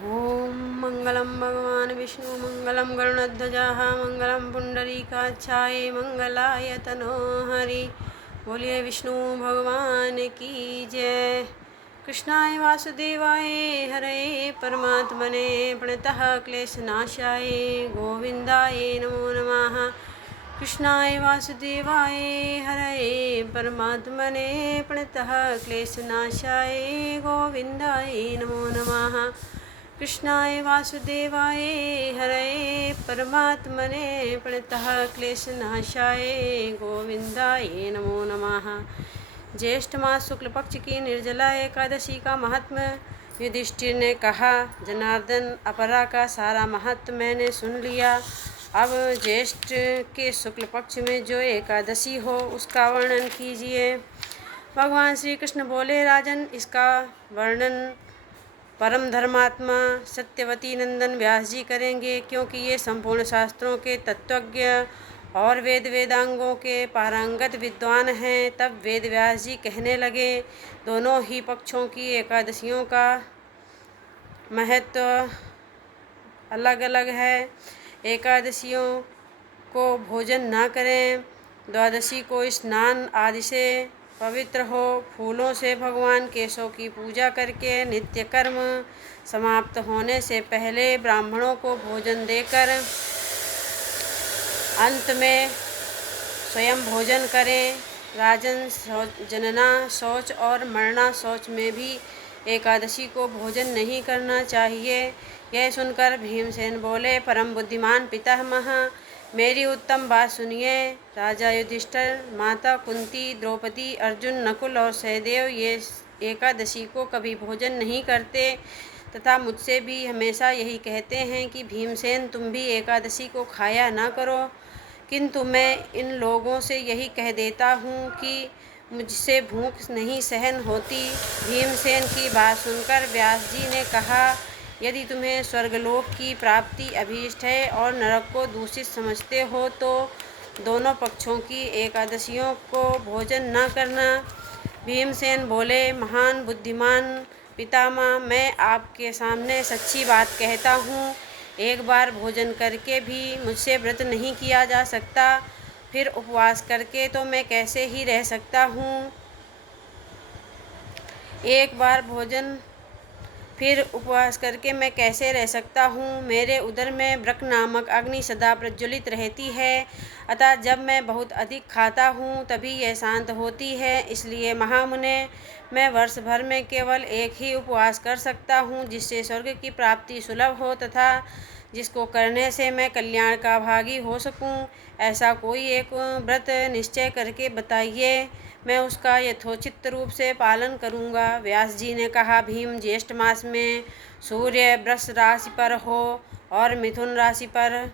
ओम मंगलम भगवान विष्णु मंगलम गरुणध्वजाः मंगलम पुंडरीकाक्षाय मंगलाय तनोहरि। बोलिए विष्णु भगवान की जय। कृष्णाय वासुदेवाय हरे परमात्मने प्रणतः क्लेशनाशाय गोविंदाय नमो नमः। कृष्णाय वासुदेवाय हरे परमात्मने प्रणतः क्लेशनाशाय गोविंदाय नमो नमः। कृष्णाय वासुदेवाय हरे परमात्मने प्रणतः क्लेशनाशाय गोविंदाय नमो नमः। ज्येष्ठ मास शुक्ल पक्ष की निर्जला एकादशी का महात्म्य। युधिष्ठिर ने कहा, जनार्दन, अपरा का सारा महत्व मैंने सुन लिया। अब ज्येष्ठ के शुक्ल पक्ष में जो एकादशी हो उसका वर्णन कीजिए। भगवान श्री कृष्ण बोले, राजन, इसका वर्णन परम धर्मात्मा सत्यवती नंदन व्यास जी करेंगे, क्योंकि ये संपूर्ण शास्त्रों के तत्वज्ञ और वेद वेदांगों के पारंगत विद्वान हैं। तब वेद व्यास जी कहने लगे, दोनों ही पक्षों की एकादशियों का महत्व अलग अलग है। एकादशियों को भोजन ना करें, द्वादशी को स्नान आदि से पवित्र हो, फूलों से भगवान केशव की पूजा करके नित्य कर्म समाप्त होने से पहले ब्राह्मणों को भोजन देकर अंत में स्वयं भोजन करें। राजन, जनना शौच और मरना शौच में भी एकादशी को भोजन नहीं करना चाहिए। यह सुनकर भीमसेन बोले, परम बुद्धिमान पितामह, मेरी उत्तम बात सुनिए। राजा युधिष्ठिर, माता कुंती, द्रौपदी, अर्जुन, नकुल और सहदेव ये एकादशी को कभी भोजन नहीं करते तथा मुझसे भी हमेशा यही कहते हैं कि भीमसेन, तुम भी एकादशी को खाया ना करो। किंतु मैं इन लोगों से यही कह देता हूँ कि मुझसे भूख नहीं सहन होती। भीमसेन की बात सुनकर व्यास जी ने कहा, यदि तुम्हें स्वर्गलोक की प्राप्ति अभीष्ट है और नरक को दूषित समझते हो तो दोनों पक्षों की एकादशियों को भोजन न करना। भीमसेन बोले, महान बुद्धिमान पितामह, मैं आपके सामने सच्ची बात कहता हूँ। एक बार भोजन करके भी मुझसे व्रत नहीं किया जा सकता, फिर उपवास करके तो मैं कैसे ही रह सकता हूँ। एक बार भोजन फिर उपवास करके मैं कैसे रह सकता हूँ। मेरे उदर में व्रक नामक अग्नि सदा प्रज्वलित रहती है, अतः जब मैं बहुत अधिक खाता हूँ तभी यह शांत होती है। इसलिए महामुने, मैं वर्ष भर में केवल एक ही उपवास कर सकता हूँ, जिससे स्वर्ग की प्राप्ति सुलभ हो तथा जिसको करने से मैं कल्याण का भागी हो सकूँ। ऐसा कोई एक व्रत निश्चय करके बताइए, मैं उसका यथोचित रूप से पालन करूँगा। व्यास जी ने कहा, भीम, ज्येष्ठ मास में सूर्य वृष राशि पर हो और मिथुन राशि पर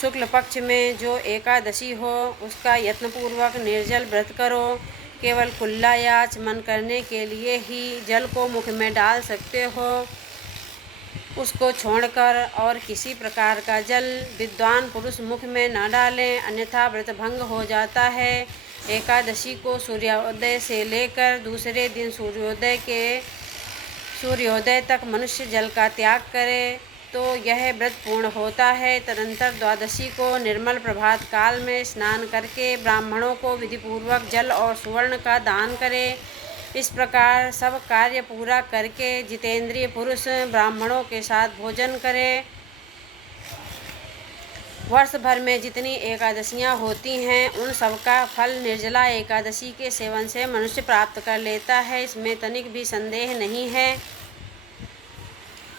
शुक्ल पक्ष में जो एकादशी हो उसका यत्नपूर्वक निर्जल व्रत करो। केवल कुल्ला या आचमन करने के लिए ही जल को मुख में डाल सकते हो, उसको छोड़कर और किसी प्रकार का जल विद्वान पुरुष मुख में न डालें, अन्यथा व्रत भंग हो जाता है। एकादशी को सूर्योदय से लेकर दूसरे दिन सूर्योदय तक मनुष्य जल का त्याग करे तो यह व्रत पूर्ण होता है। तदंतर द्वादशी को निर्मल प्रभात काल में स्नान करके ब्राह्मणों को विधिपूर्वक जल और सुवर्ण का दान करे। इस प्रकार सब कार्य पूरा करके जितेंद्रिय पुरुष ब्राह्मणों के साथ भोजन करे। वर्ष भर में जितनी एकादशियां होती हैं उन सब का फल निर्जला एकादशी के सेवन से मनुष्य प्राप्त कर लेता है, इसमें तनिक भी संदेह नहीं है।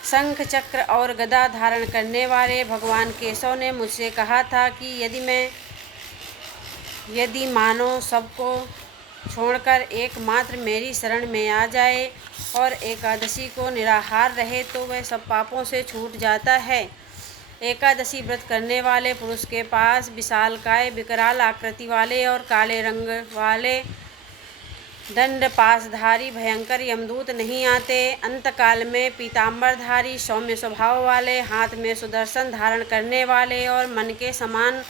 शंख, चक्र और गदा धारण करने वाले भगवान केशव ने मुझसे कहा था कि यदि मानव सबको छोड़कर एकमात्र मेरी शरण में आ जाए और एकादशी को निराहार रहे तो वह सब पापों से छूट जाता है। एकादशी व्रत करने वाले पुरुष के पास विशालकाय, विकराल आकृति वाले और काले रंग वाले दंड पासधारी भयंकर यमदूत नहीं आते। अंतकाल में पीताम्बरधारी, सौम्य स्वभाव वाले, हाथ में सुदर्शन धारण करने वाले और मन के समान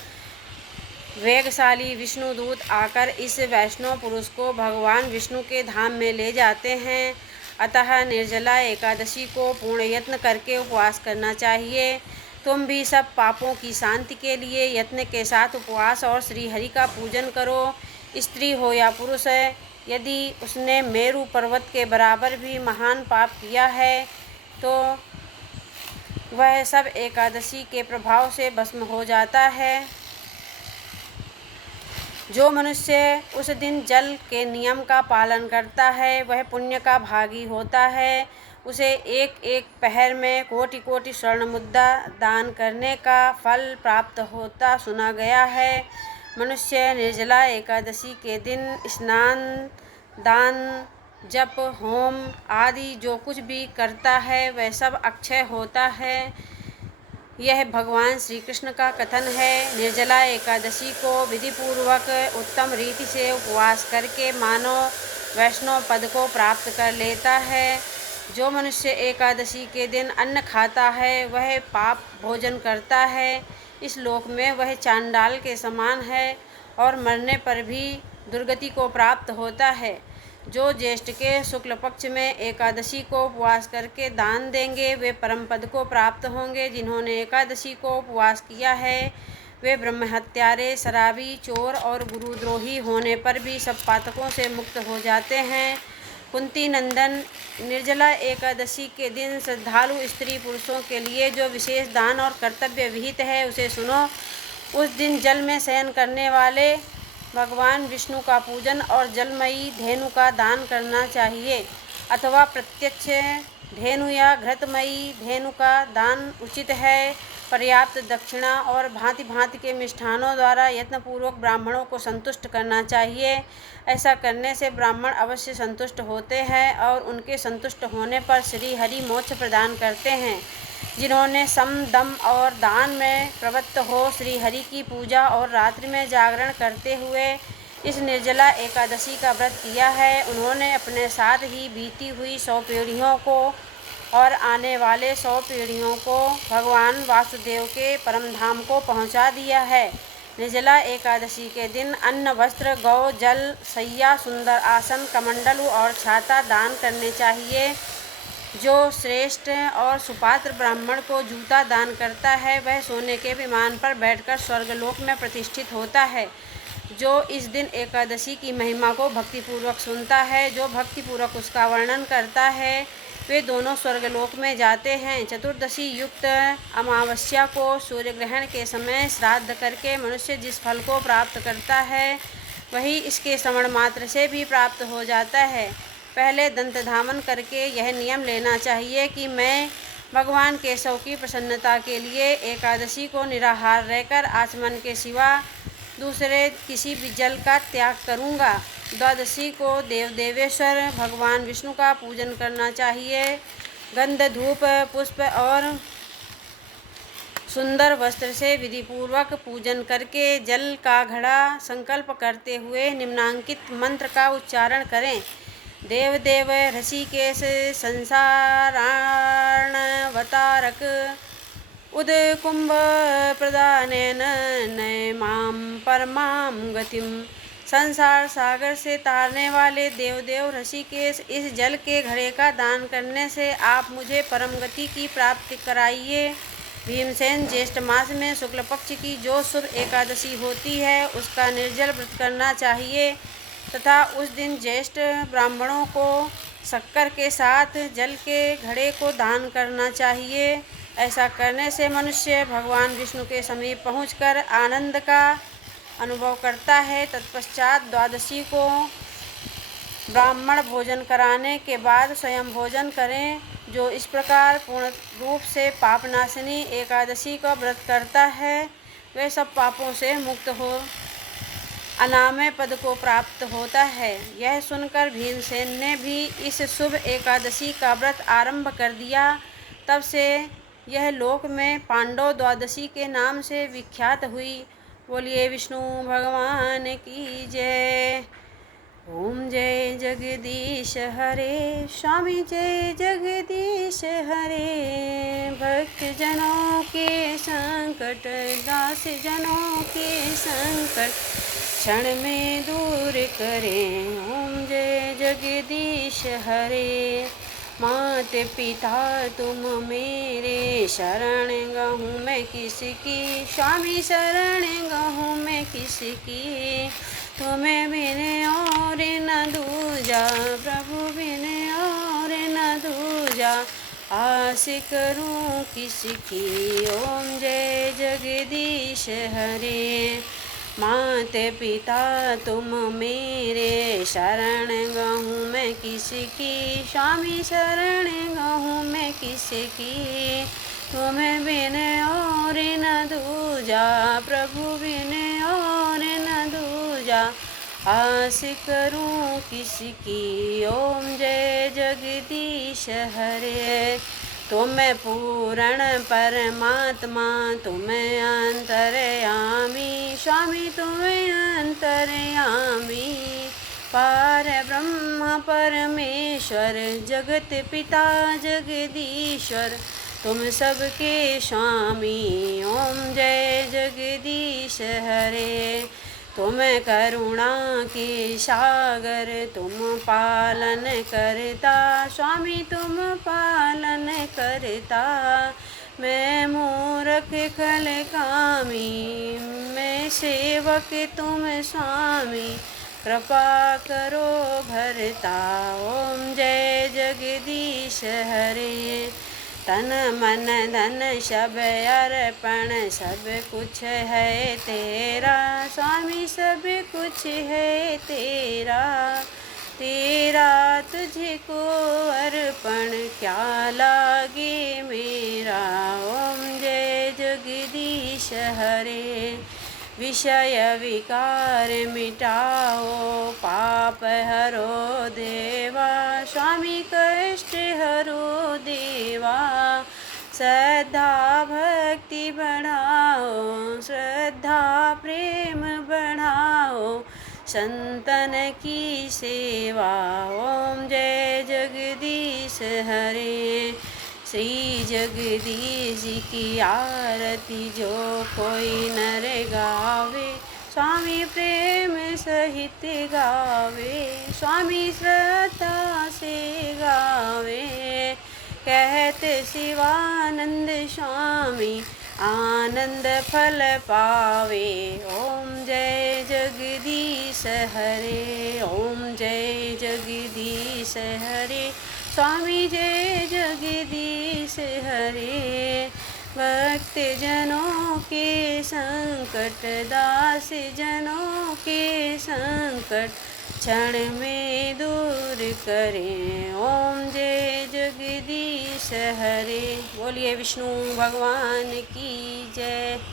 वेगशाली विष्णुदूत आकर इस वैष्णव पुरुष को भगवान विष्णु के धाम में ले जाते हैं। अतः निर्जला एकादशी को पूर्ण यत्न करके उपवास करना चाहिए। तुम भी सब पापों की शांति के लिए यत्न के साथ उपवास और श्री हरि का पूजन करो। स्त्री हो या पुरुष है, यदि उसने मेरु पर्वत के बराबर भी महान पाप किया है तो वह सब एकादशी के प्रभाव से भस्म हो जाता है। जो मनुष्य उस दिन जल के नियम का पालन करता है वह पुण्य का भागी होता है। उसे एक एक पहर में कोटि कोटि स्वर्ण मुद्रा दान करने का फल प्राप्त होता सुना गया है। मनुष्य निर्जला एकादशी के दिन स्नान, दान, जप, होम आदि जो कुछ भी करता है वह सब अक्षय होता है। यह भगवान श्री कृष्ण का कथन है। निर्जला एकादशी को विधिपूर्वक उत्तम रीति से उपवास करके मानव वैष्णव पद को प्राप्त कर लेता है। जो मनुष्य एकादशी के दिन अन्न खाता है वह पाप भोजन करता है। इस लोक में वह चांडाल के समान है और मरने पर भी दुर्गति को प्राप्त होता है। जो ज्येष्ठ के शुक्ल पक्ष में एकादशी को उपवास करके दान देंगे वे परम पद को प्राप्त होंगे। जिन्होंने एकादशी को उपवास किया है वे ब्रह्म हत्यारे, शराबी, चोर और गुरुद्रोही होने पर भी सब पातकों से मुक्त हो जाते हैं। कुंती नंदन, निर्जला एकादशी के दिन श्रद्धालु स्त्री पुरुषों के लिए जो विशेष दान और कर्तव्य विहित है उसे सुनो। उस दिन जल में शयन करने वाले भगवान विष्णु का पूजन और जलमयी धेनु का दान करना चाहिए, अथवा प्रत्यक्ष धेनु या घृतमयी धेनु का दान उचित है। पर्याप्त दक्षिणा और भांति भांति के मिष्ठानों द्वारा यत्नपूर्वक ब्राह्मणों को संतुष्ट करना चाहिए। ऐसा करने से ब्राह्मण अवश्य संतुष्ट होते हैं और उनके संतुष्ट होने पर श्री हरि मोक्ष प्रदान करते हैं। जिन्होंने सम, दम और दान में प्रवृत्त हो श्री हरि की पूजा और रात्रि में जागरण करते हुए इस निर्जला एकादशी का व्रत किया है, उन्होंने अपने साथ ही बीती हुई 100 पीढ़ियों को और आने वाले 100 पीढ़ियों को भगवान वासुदेव के परम धाम को पहुंचा दिया है। निर्जला एकादशी के दिन अन्न, वस्त्र, गौ, जल, सैया, सुंदर आसन, कमंडलु और छाता दान करने चाहिए। जो श्रेष्ठ और सुपात्र ब्राह्मण को जूता दान करता है वह सोने के विमान पर बैठकर स्वर्गलोक में प्रतिष्ठित होता है। जो इस दिन एकादशी की महिमा को भक्तिपूर्वक सुनता है, जो भक्तिपूर्वक उसका वर्णन करता है, वे दोनों स्वर्गलोक में जाते हैं। चतुर्दशी युक्त अमावस्या को सूर्य ग्रहण के समय श्राद्ध करके मनुष्य जिस फल को प्राप्त करता है वही इसके श्रवण मात्र से भी प्राप्त हो जाता है। पहले दंत धामन करके यह नियम लेना चाहिए कि मैं भगवान केशव की प्रसन्नता के लिए एकादशी को निराहार रहकर आचमन के सिवा दूसरे किसी भी जल का त्याग करूँगा। द्वादशी को देव देवेश्वर भगवान विष्णु का पूजन करना चाहिए। गंध, धूप, पुष्प और सुंदर वस्त्र से विधिपूर्वक पूजन करके जल का घड़ा संकल्प करते हुए निम्नांकित मंत्र का उच्चारण करें। देव देव ऋषिकेश संसारार्णवतारक उदकुंभ प्रदानेन नय मां परमां गतिम। संसार सागर से तारने वाले देव देव ऋषिकेश, इस जल के घड़े का दान करने से आप मुझे परम गति की प्राप्ति कराइए। भीमसेन, ज्येष्ठ मास में शुक्ल पक्ष की जो शुभ एकादशी होती है उसका निर्जल व्रत करना चाहिए तथा उस दिन ज्येष्ठ ब्राह्मणों को शक्कर के साथ जल के घड़े को दान करना चाहिए। ऐसा करने से मनुष्य भगवान विष्णु के समीप पहुंचकर आनंद का अनुभव करता है। तत्पश्चात द्वादशी को ब्राह्मण भोजन कराने के बाद स्वयं भोजन करें। जो इस प्रकार पूर्ण रूप से पापनाशिनी एकादशी का व्रत करता है वह सब पापों से मुक्त हो अनामय पद को प्राप्त होता है। यह सुनकर भीमसेन ने भी इस शुभ एकादशी का व्रत आरंभ कर दिया। तब से यह लोक में पांडव द्वादशी के नाम से विख्यात हुई। बोलिए विष्णु भगवान की जय। ओम जय जगदीश हरे, स्वामी जय जगदीश हरे। भक्त जनों के संकट, दास जनों के संकट क्षण में दूर करें। ओम जय जगदीश हरे। माते पिता तुम मेरे, शरण गहूँ मैं किसकी, स्वामी शरण गहूँ मैं किसकी। तुम्हें बिन और न दूजा, प्रभु बिन और न दूजा, आस करूं किसकी। ओम जय जगदीश हरे। माते पिता तुम मेरे, शरण गहूँ मैं किसकी, स्वामी शरण गहूँ मैं किसकी। तुम्हें बिन और न दूजा, प्रभु बिन और न दूजा, आस करूं किसकी। ओम जय जगदीश हरे। तुम्हें पूर्ण परमात्मा, तुम्हें अंतर्यामी, स्वामी तुम्हें अंतर्यामी। पार ब्रह्म परमेश्वर, जगत पिता जगदीश्वर, तुम सबके स्वामी। ओम जय जगदीश हरे। तुम करुणा के सागर, तुम पालन करता, स्वामी तुम पालन करता। मैं मूर्ख खल कामी, मैं सेवक तुम स्वामी, कृपा करो भरता। ओम जय जगदीश हरे। तन मन धन सब अर्पण, सब कुछ है तेरा, स्वामी सब कुछ है तेरा। तेरा तुझको अर्पण, क्या लागे मेरा। ओम जय जगदीश हरे। विषय विकार मिटाओ, पाप हरो देवा, स्वामी कष्ट हरो देवा। श्रद्धा भक्ति बढ़ाओ, श्रद्धा प्रेम बढ़ाओ, संतन की सेवा। ओम जय जगदीश हरे। श्री जगदीश की आरती जो कोई नर गावे, स्वामी प्रेम सहित गावे, स्वामी श्रद्धा से गावे। कहते शिवानंद स्वामी, आनंद फल पावे। ओम जय जगदीश हरे। ओम जय जगदीश हरे। स्वामी जय जगदीश हरे। भक्त जनों के संकट, दास जनों के संकट, क्षण में दूर करें। ओम जय जगदीश हरे। बोलिए विष्णु भगवान की जय।